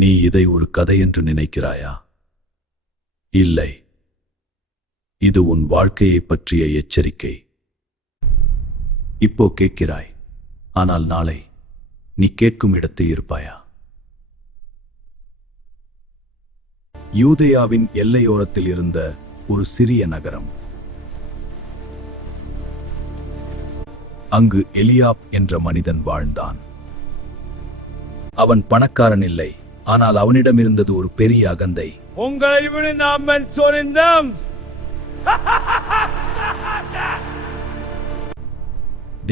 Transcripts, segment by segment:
நீ இதை ஒரு கதை என்று நினைக்கிறாயா? இல்லை, இது உன் வாழ்க்கையைப் பற்றிய எச்சரிக்கை. இப்போ கேட்கிறாய், ஆனால் நாளை நீ கேட்கும் இடத்தில் இருப்பாயா? யூதேயாவின் எல்லையோரத்தில் இருந்த ஒரு சிறிய நகரம். அங்கு எலியாப் என்ற மனிதன் வாழ்ந்தான். அவன் பணக்காரன் இல்லை, ஆனால் அவனிடம் இருந்தது ஒரு பெரிய அகந்தை. உங்களை விட நாம் சொன்னோம்.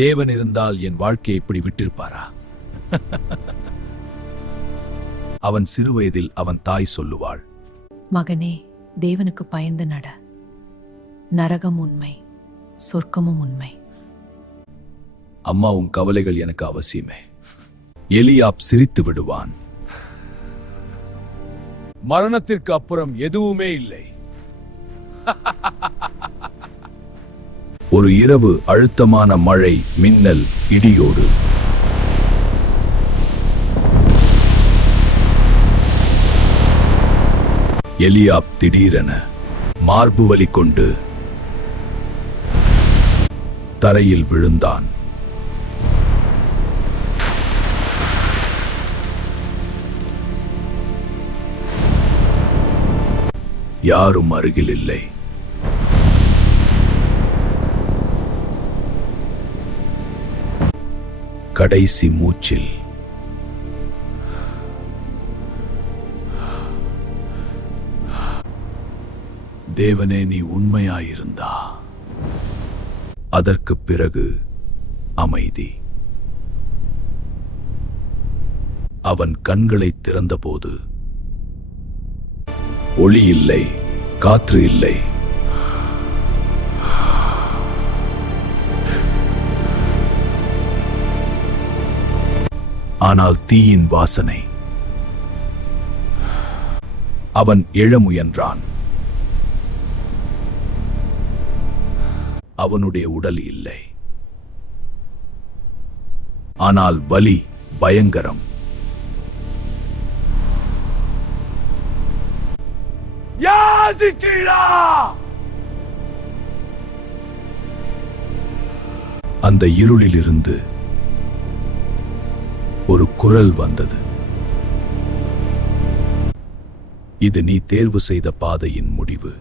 தேவன் இருந்தால் என் வாழ்க்கையை இப்படி விட்டிருப்பாரா? அவன் சிறுவயதில் அவன் தாய் சொல்லுவாள், மகனே, தேவனுக்கு பயந்து நட. நரகம் உண்மை, சொர்க்கமும் உண்மை. அம்மா, உன் கவலைகள் எனக்கு அவசியமே. எலியாப் சிரித்து விடுவான். மரணத்திற்கு அப்புறம் எதுவுமே இல்லை. ஒரு இரவு அழுத்தமான மழை, மின்னல், இடியோடு. எலியாப் திடீரென மார்பு வலி கொண்டு தரையில் விழுந்தான். யாரும் அருகில் இல்லை. கடைசி மூச்சில் தேவனே, நீ உண்மையாயிருந்தா. அதற்கு பிறகு அமைதி. அவன் கண்களை திறந்தபோது ஒளி இல்லை, காற்று இல்லை. ஆனால் தீயின் வாசனை. அவன் எழ முயன்றான். அவனுடைய உடல் இல்லை, ஆனால் வலி பயங்கரம். அந்த இருளிலிருந்து ஒரு குரல் வந்தது. இது நீ தேர்வு செய்த பாதையின் முடிவு.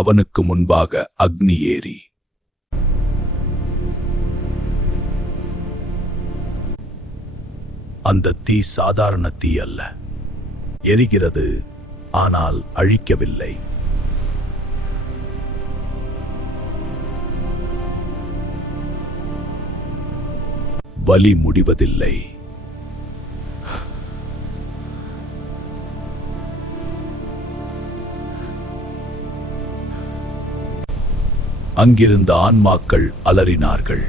அவனுக்கு முன்பாக அக்னி ஏறி அந்த தீ சாதாரண தீ அல்ல. எரிகிறது, ஆனால் அழிக்கவில்லை. வலி முடிவதில்லை. அங்கிருந்த ஆன்மாக்கள் அலறினார்கள்.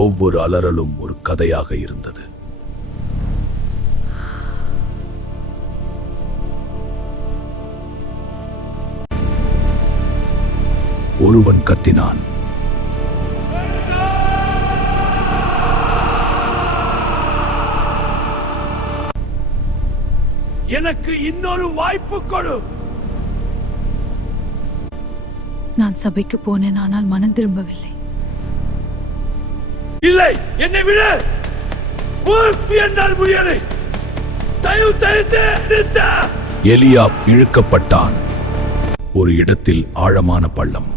ஒவ்வொரு அலறலும் ஒரு கதையாக இருந்தது. ஒருவன் கத்தினான், எனக்கு இன்னொரு வாய்ப்பு கொடு. நான் சபைக்கு போனேன், ஆனால் மனம் திரும்பவில்லை. இல்லை, என்னை விட என்னால் முடியலை. தயவு செய்து நிறுத்த. எலியாப் இழுக்கப்பட்டான். ஒரு இடத்தில் ஆழமான பள்ளம்.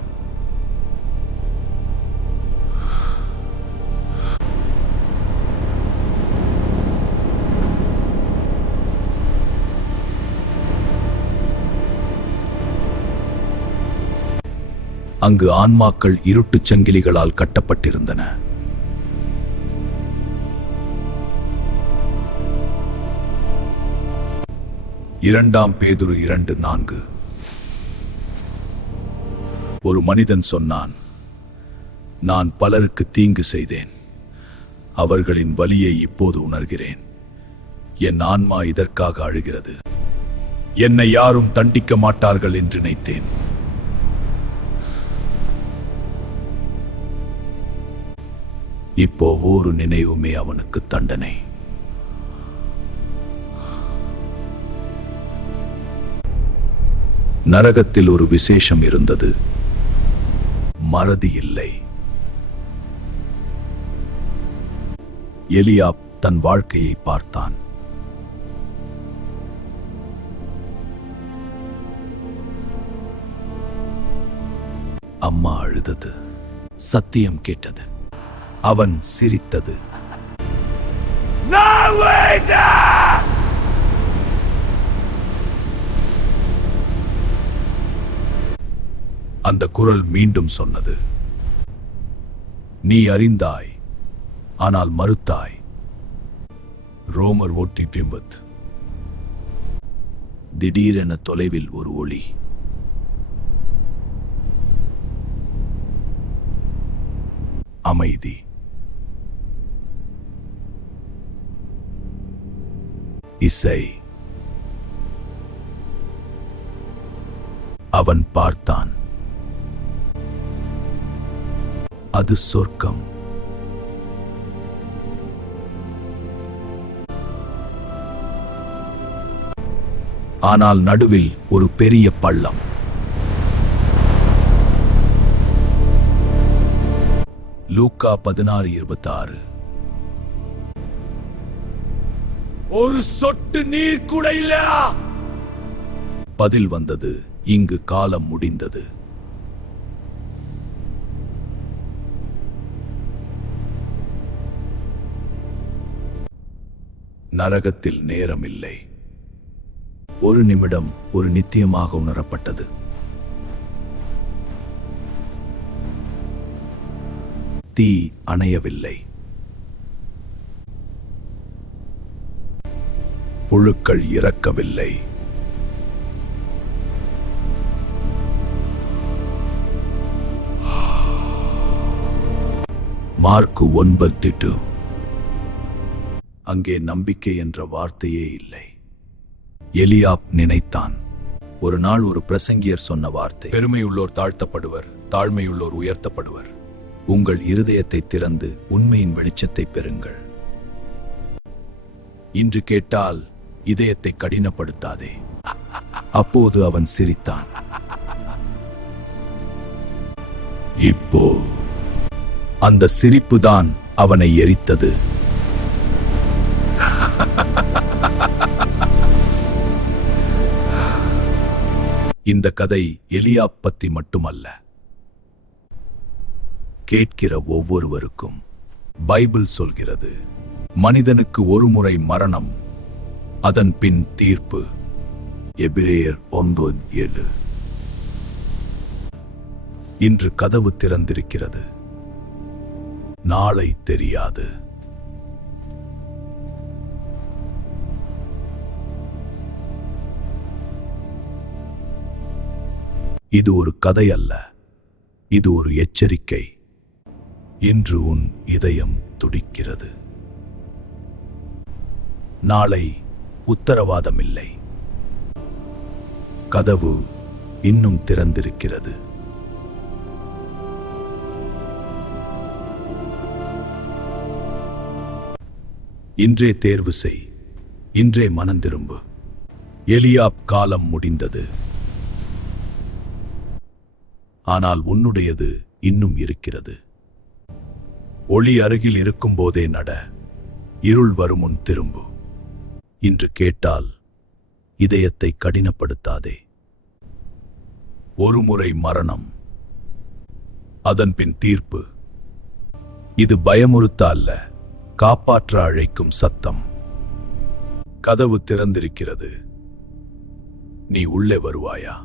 அங்கு ஆன்மாக்கள் இருட்டுச் சங்கிலிகளால் கட்டப்பட்டிருந்தன. இரண்டாம் பேதுரு 2:4. ஒரு மனிதன் சொன்னான், நான் பலருக்கு தீங்கு செய்தேன். அவர்களின் வலியை இப்போது உணர்கிறேன். என் ஆன்மா இதற்காக அழுகிறது. என்னை யாரும் தண்டிக்க மாட்டார்கள் என்று நினைத்தேன். இப்போ ஒரு நினைவுமே அவனுக்கு தண்டனை. நரகத்தில் ஒரு விசேஷம் இருந்தது. மறதி இல்லை. எலியாப் தன் வாழ்க்கையை பார்த்தான். அம்மா அழுதது. சத்தியம் கேட்டது. அவன் சிரித்தது. அந்த குரல் மீண்டும் சொன்னது, நீ அறிந்தாய், ஆனால் மறுத்தாய். ரோமர் ஓட்டி பிம்பத். திடீரென தொலைவில் ஒரு ஒளி. அமைதி. இசை. அவன் பார்த்தான். அது சொர்க்கம். ஆனால் நடுவில் ஒரு பெரிய பள்ளம். லூக்கா 16:26. ஒரு சொட்டு நீர் கூட இல்ல. பதில் வந்தது, இங்கு காலம் முடிந்தது. நரகத்தில் நேரம் இல்லை. ஒரு நிமிடம் ஒரு நித்தியமாக உணரப்பட்டது. தீ அணையவில்லை. புழுக்கள் இறக்கவில்லை. மார்க்கு 9:8. அங்கே நம்பிக்கை என்ற வார்த்தையே இல்லை. எலியாப் நினைத்தான், ஒரு நாள் ஒரு பிரசங்கியர் சொன்ன வார்த்தை, பெருமையுள்ளோர் தாழ்த்தப்படுவர், தாழ்மையுள்ளோர் உயர்த்தப்படுவர். உங்கள் இருதயத்தை திறந்து உண்மையின் வெளிச்சத்தை பெறுங்கள். இன்று கேட்டால் இதயத்தை கடினப்படுத்தாதே. அப்போது அவன் சிரித்தான். இப்போ அந்த சிரிப்புதான் அவனை எரித்தது. இந்த கதை எலியாப் பத்தி மட்டுமல்ல, கேட்கிற ஒவ்வொருவருக்கும். பைபிள் சொல்கிறது, மனிதனுக்கு ஒரு முறை மரணம், அதன் பின் தீர்ப்பு. எபிரேயர் 9:7. இன்று கதவு திறந்திருக்கிறது. நாளை தெரியாது. இது ஒரு கதை அல்ல, இது ஒரு எச்சரிக்கை. இன்று உன் இதயம் துடிக்கிறது. நாளை உத்தரவாதமில்லை. கதவு இன்னும் திறந்திருக்கிறது. இன்றே தேர்வு செய். இன்றே மனந்திரும்பு. எலியாப் காலம் முடிந்தது. ஆனால் உன்னுடையது இன்னும் இருக்கிறது. ஒளி அருகில் இருக்கும்போதே நட. இருள் வரும் முன் திரும்பு. இன்று கேட்டால் இதயத்தை கடினப்படுத்தாதே. ஒரு முறை மரணம், அதன் பின் தீர்ப்பு. இது பயமுறுத்த அல்ல, காப்பாற்ற அழைக்கும் சத்தம். கதவு திறந்திருக்கிறது. நீ உள்ளே வருவாயா?